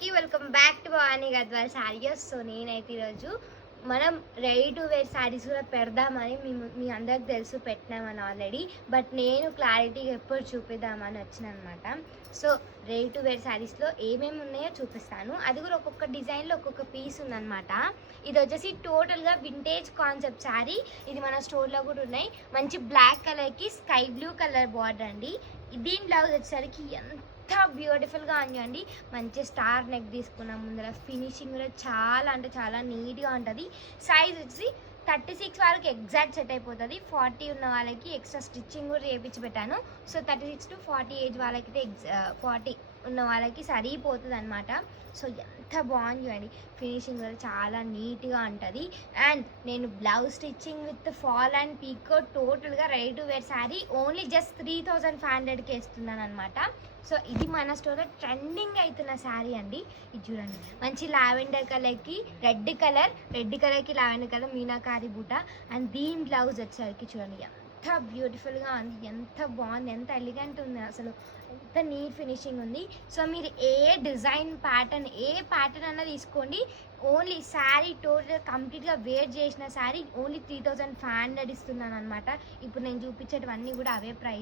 అందరికీ welcome back to Bhavani Gadwal saris. So నేనైతే ఈరోజు మనం రెడీ టు వేర్ శారీస్ కూడా పెడదామని మీ అందరికి తెలుసు, పెట్టినామని ఆల్రెడీ. బట్ నేను క్లారిటీగా ఎప్పుడు చూపిద్దామని వచ్చిన అనమాట. సో రెడీ టు వేర్ శారీస్లో ఏమేమి ఉన్నాయో చూపిస్తాను. అది కూడా ఒక్కొక్క డిజైన్లో ఒక్కొక్క పీస్ ఉందన్నమాట. ఇది వచ్చేసి టోటల్గా వింటేజ్ కాన్సెప్ట్ శారీ. ఇది మన స్టోర్లో కూడా ఉన్నాయి. మంచి బ్లాక్ కలర్కి స్కై బ్లూ కలర్ బార్డర్ అండి. దీని బ్లౌజ్ వచ్చేసరికి ఎంత బ్యూటిఫుల్గా ఉందండి. మంచి స్టార్ నెక్ తీసుకున్నాం. ముందర ఫినిషింగ్ కూడా చాలా అంటే చాలా నీట్గా ఉంటుంది. సైజ్ వచ్చి 36 వరకు ఎగ్జాక్ట్ సెట్ అయిపోతుంది. 40 ఉన్న వాళ్ళకి ఎక్స్ట్రా స్టిచ్చింగ్ కూడా చేయించి పెట్టాను. సో 36 to 40 ఏజ్ వాళ్ళకైతే 40 ఉన్న వాళ్ళకి సరిపోతుంది అనమాట. సో ఎంత బాగుంది అండి. ఫినిషింగ్ కూడా చాలా నీట్గా ఉంటుంది. అండ్ నేను blouse stitching with fall and picot టోటల్గా ready to wear sari only just 3500కి వేస్తున్నాను అనమాట. సో ఇది మన స్టోర్లో ట్రెండింగ్ అవుతున్న శారీ అండి. ఇది చూడండి, మంచి లావెండర్ కలర్కి రెడ్ కలర్కి లావెండర్ కలర్ మీనాకారి బూట. అండ్ దీని బ్లౌజ్ వచ్చేసరికి చూడండి ఎంత బ్యూటిఫుల్గా ఉంది, ఎంత బాగుంది, ఎంత ఎలిగెంట్ ఉంది, అసలు ఎంత నీట్ ఫినిషింగ్ ఉంది. సో మీరు ఏ డిజైన్ ప్యాటర్న్ అన్నా తీసుకోండి. ఓన్లీ శారీ టోటల్ కంప్లీట్గా వేర్ చేసిన శారీ ఓన్లీ 3500 ఇస్తున్నాను అనమాట. ఇప్పుడు నేను చూపించేటివన్నీ కూడా అవే ప్రైస్.